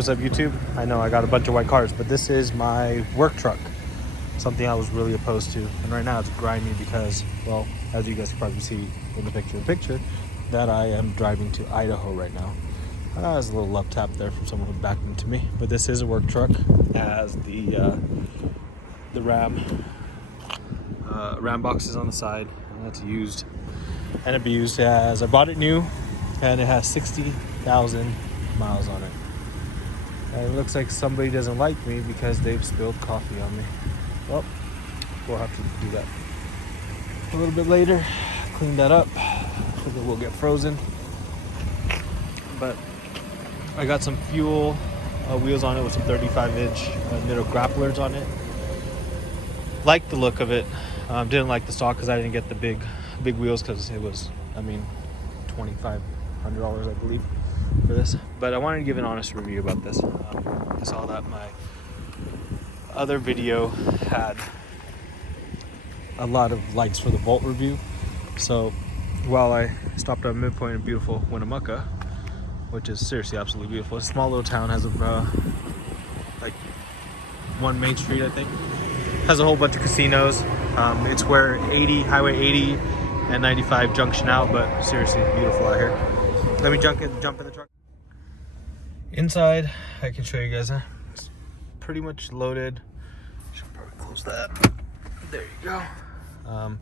what's up YouTube? I know I got a bunch of white cars, but this is my work truck. Something I was really opposed to. And right now it's grimy because, well, as you guys can probably see in the picture, that I am driving to Idaho right now. There's a little love tap there from someone who backed into me. But this is a work truck. It has the Ram boxes on the side, and that's used and abused. As I bought it new, and it has 60,000 miles on it. And it looks like somebody doesn't like me because they've spilled coffee on me. Well, we'll have to do that a little bit later. Clean that up. Hopefully we'll get frozen. But I got some fuel wheels on it with some 35-inch middle grapplers on it. Liked the look of it. Didn't like the stock because I didn't get the big wheels because it was, $2,500 I believe for this. But I wanted to give an honest review about this. I saw that my other video had a lot of likes for the Volt review. So while I stopped at midpoint in beautiful Winnemucca, which is seriously absolutely beautiful. It's a small little town, has like one main street, I think. Has a whole bunch of casinos. It's where Highway 80 and 95 junction out, but seriously beautiful out here. Let me jump in the truck. Inside, I can show you guys. It's pretty much loaded. Should probably close that. There you go. I'm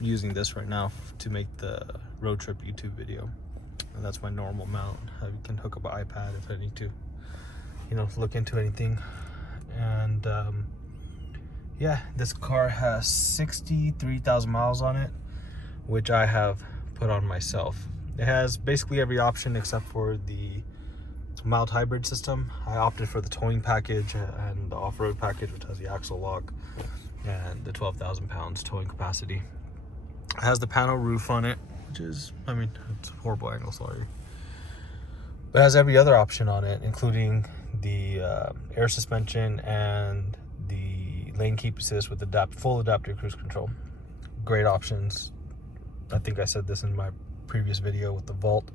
using this right now to make the road trip YouTube video, and that's my normal mount. I can hook up an iPad if I need to, look into anything. And yeah, this car has 63,000 miles on it, which I have put on myself. It has basically every option except for the mild hybrid system. I opted for the towing package and the off-road package, which has the axle lock and the 12,000 pounds towing capacity. It has the panel roof on it, which is, it's a horrible angle, sorry. But it has every other option on it, including the air suspension and the lane keep assist with full adaptive cruise control. Great options. I think I said this in my previous video with the Volt,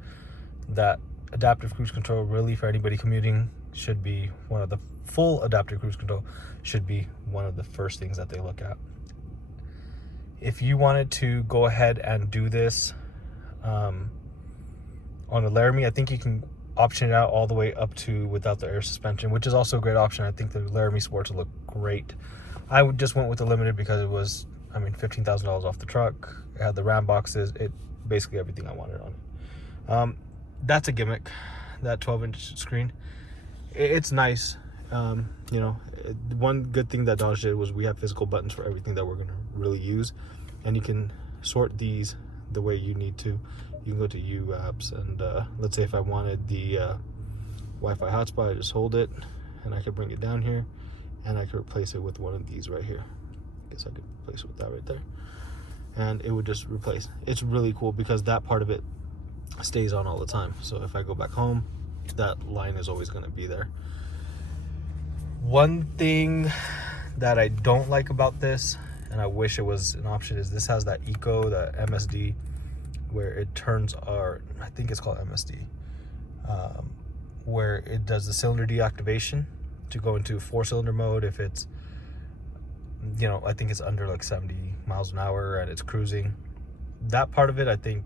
that adaptive cruise control really for anybody commuting should be full adaptive cruise control should be one of the first things that they look at. If you wanted to go ahead and do this on the Laramie, I think you can option it out all the way up to without the air suspension, which is also a great option. I think the Laramie Sports will look great. I just went with the Limited because it was, $15,000 off the truck. It had the Ram boxes. It basically everything I wanted on it. That's a gimmick, that 12-inch screen. It's nice. One good thing that Dodge did was we have physical buttons for everything that we're going to really use, and you can sort these the way you need to. You can go to U apps, and let's say if I wanted the Wi-Fi hotspot, I just hold it and I could bring it down here and I could replace it with one of these right here. I guess I could replace it with that right there, and it would just replace. It's really cool because that part of it stays on all the time. So if I go back home, that line is always going to be there. One thing that I don't like about this, and I wish it was an option, is this has that eco, the MSD, where it turns I think it's called MSD, where it does the cylinder deactivation to go into 4-cylinder mode if it's, I think it's under like 70 miles an hour and it's cruising. That part of it, I think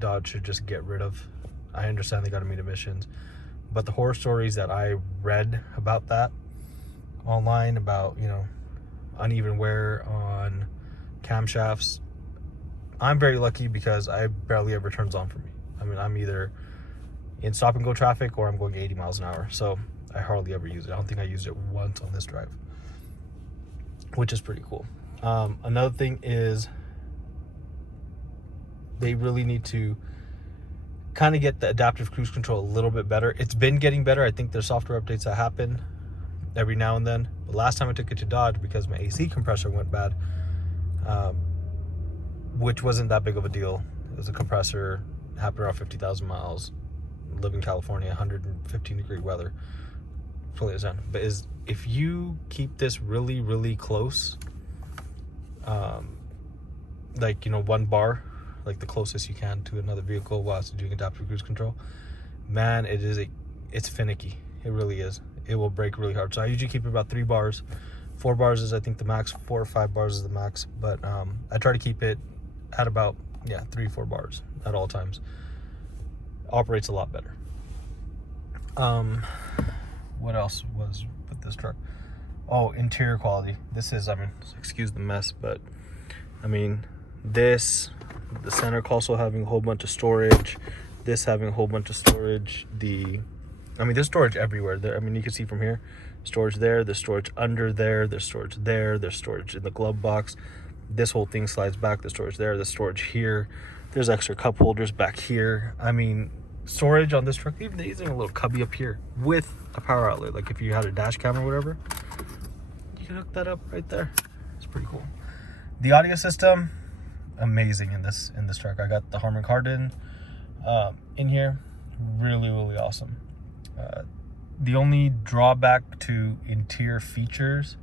Dodge should just get rid of. I understand they got to meet emissions, but the horror stories that I read about that online, about uneven wear on camshafts, I'm very lucky because I barely ever turns on for me. I'm either in stop and go traffic or I'm going 80 miles an hour, so I hardly ever use it. I don't think I used it once on this drive, which is pretty cool. Another thing is they really need to kind of get the adaptive cruise control a little bit better. It's been getting better. I think there's software updates that happen every now and then. But last time I took it to Dodge, because my AC compressor went bad, which wasn't that big of a deal. It was a compressor, happened around 50,000 miles, live in California, 115 degree weather. Totally understand. But if you keep this really, really close, one bar, like the closest you can to another vehicle while it's doing adaptive cruise control, man, it's finicky. It really is. It will brake really hard. So I usually keep it about 3 bars. 4 bars is I think the max. 4 or 5 bars is the max. But I try to keep it at about 3-4 bars at all times. Operates a lot better. What else was with this truck? Oh, interior quality. This is, excuse the mess, but this, the center console having a whole bunch of storage, this having a whole bunch of storage, there's storage everywhere. You can see from here, storage there, there's storage under there, there's storage there, there's storage in the glove box. This whole thing slides back, there's storage there, there's storage here, there's extra cup holders back here. Storage on this truck, even there's a little cubby up here with a power outlet. Like if you had a dash cam or whatever, you can hook that up right there. It's pretty cool. The audio system, amazing in this truck. I got the Harman Kardon in here, really awesome. The only drawback to interior features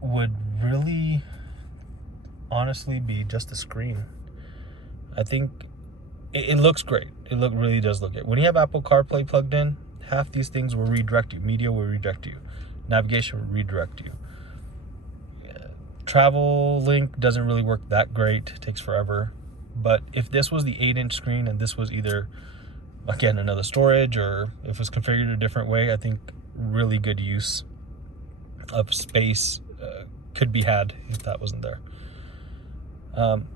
would really honestly be just the screen. I think it looks great. Really does look great. When you have Apple CarPlay plugged in, half these things will redirect you. Media will redirect you. Navigation will redirect you. Travel Link doesn't really work that great. It takes forever. But if this was the 8-inch screen and this was either, again, another storage, or if it was configured a different way, I think really good use of space could be had if that wasn't there.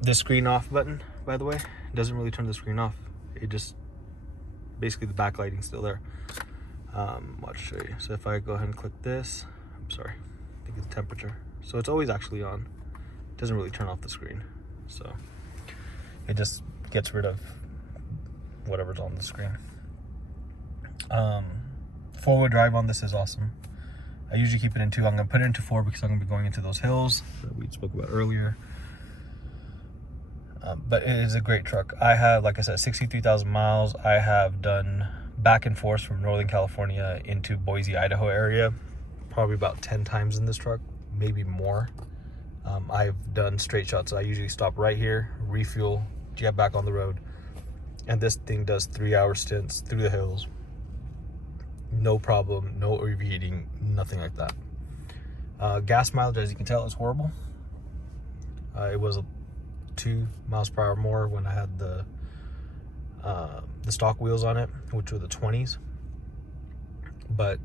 This screen off button, by the way, doesn't really turn the screen off. It just, basically the backlighting's still there. I'll show you. So if I go ahead and click this, I'm sorry, I think it's temperature. So it's always actually on. It doesn't really turn off the screen. So it just gets rid of whatever's on the screen. 4-wheel drive on this is awesome. I usually keep it in 2. I'm gonna put it into 4 because I'm gonna be going into those hills that we spoke about earlier. But it is a great truck. I have, like I said, 63,000 miles. I have done back and forth from Northern California into Boise, Idaho area, probably about 10 times in this truck, maybe more. I've done straight shots. So I usually stop right here, refuel, get back on the road. And this thing does 3-hour stints through the hills. No problem, no overheating, nothing like that. Gas mileage, as you can tell, is horrible. It was 2 miles per hour more when I had the stock wheels on it, which were the 20s. But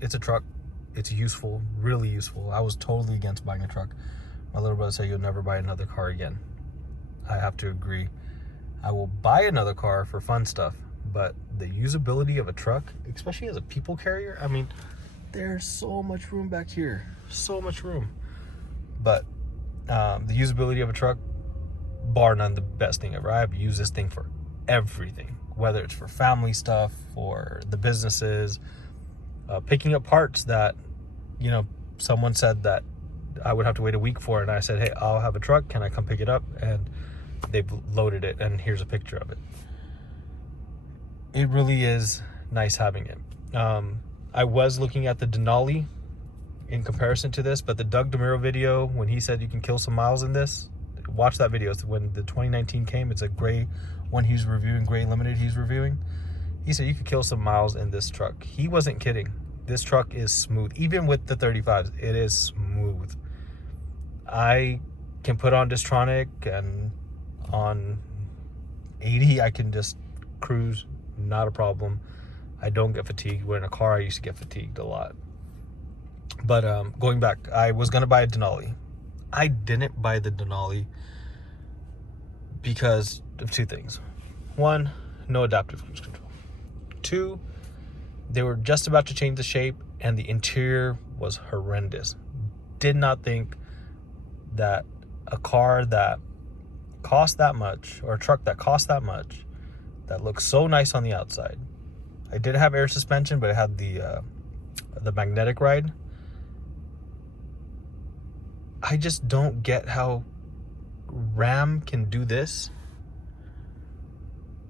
it's a truck. It's useful, really useful. I was totally against buying a truck. My little brother said, "You'll never buy another car again." I have to agree. I will buy another car for fun stuff, but the usability of a truck, especially as a people carrier, there's so much room back here, so much room. But the usability of a truck, bar none, the best thing ever. I've used this thing for everything, whether it's for family stuff, for the businesses, picking up parts that, someone said that I would have to wait a week for, and I said, "Hey, I'll have a truck. Can I come pick it up?" And they've loaded it, and here's a picture of it. It really is nice having it. I was looking at the Denali in comparison to this, but the Doug DeMuro video, when he said you can kill some miles in this, watch that video. It's when the 2019 came. It's a gray one he's reviewing, gray limited he's reviewing. He said you could kill some miles in this truck. He wasn't kidding. This truck is smooth. Even with the 35s, it is smooth. I can put on Distronic, and on 80 I can just cruise, not a problem. I don't get fatigued. When in a car I used to get fatigued a lot. But going back, I was gonna buy a Denali. I didn't buy the Denali because of 2 things. 1, no adaptive cruise control. 2, they were just about to change the shape and the interior was horrendous. Did not think that a car that cost that much, or a truck that cost that much, that looks so nice on the outside. I did have air suspension, but it had the magnetic ride. I just don't get how Ram can do this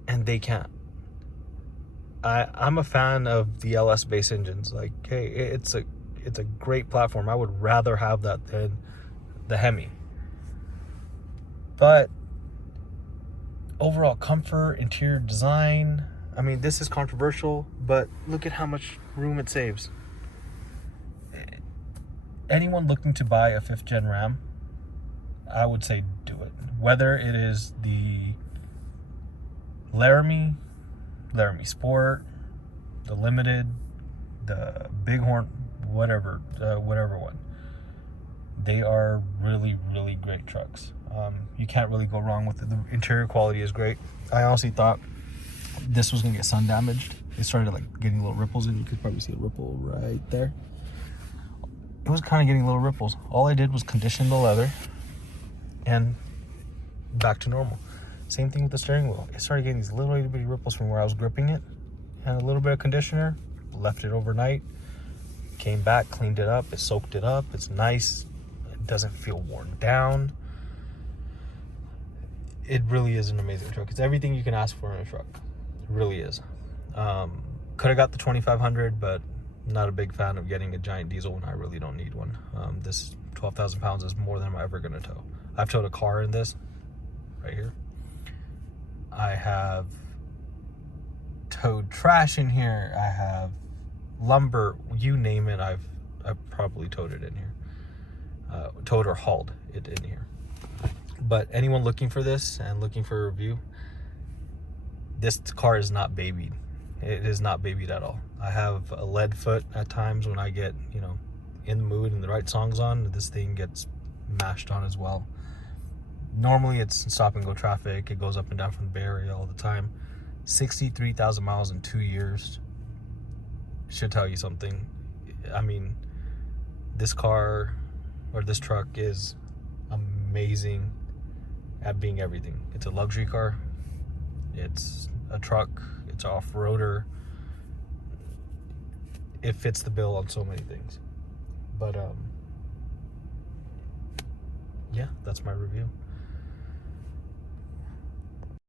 and they can't. I'm a fan of the LS base engines. Like, hey, it's a great platform. I would rather have that than the Hemi. But overall comfort, interior design, I mean, this is controversial, but look at how much room it saves. Anyone looking to buy a 5th gen Ram, I would say do it. Whether it is the Laramie Sport, the Limited, the Bighorn, whatever one. They are really, really great trucks. You can't really go wrong with it. The interior quality is great. I honestly thought this was gonna get sun damaged. It started like getting little ripples in. You could probably see a ripple right there. It was kind of getting little ripples. All I did was condition the leather and back to normal. Same thing with the steering wheel. It started getting these little itty bitty ripples from where I was gripping it, and a little bit of conditioner, left it overnight, came back, cleaned it up, it soaked it up. It's nice. It doesn't feel worn down. It really is an amazing truck. It's everything you can ask for in a truck. It really is. Could have got the 2500, but not a big fan of getting a giant diesel when I really don't need one. This 12,000 pounds is more than I'm ever gonna tow. I've towed a car in this, right here. I have towed trash in here. I have lumber, you name it. I've probably towed it in here. Towed or hauled it in here. But anyone looking for this and looking for a review, this car is not babied. It is not babied at all. I have a lead foot at times when I get, in the mood and the right songs on. This thing gets mashed on as well. Normally it's stop and go traffic. It goes up and down from the Bay Area all the time. 63,000 miles in 2 years should tell you something. I mean, this car or this truck is amazing at being everything. It's a luxury car. It's a truck. It's an off-roader. It fits the bill on so many things. But yeah, that's my review.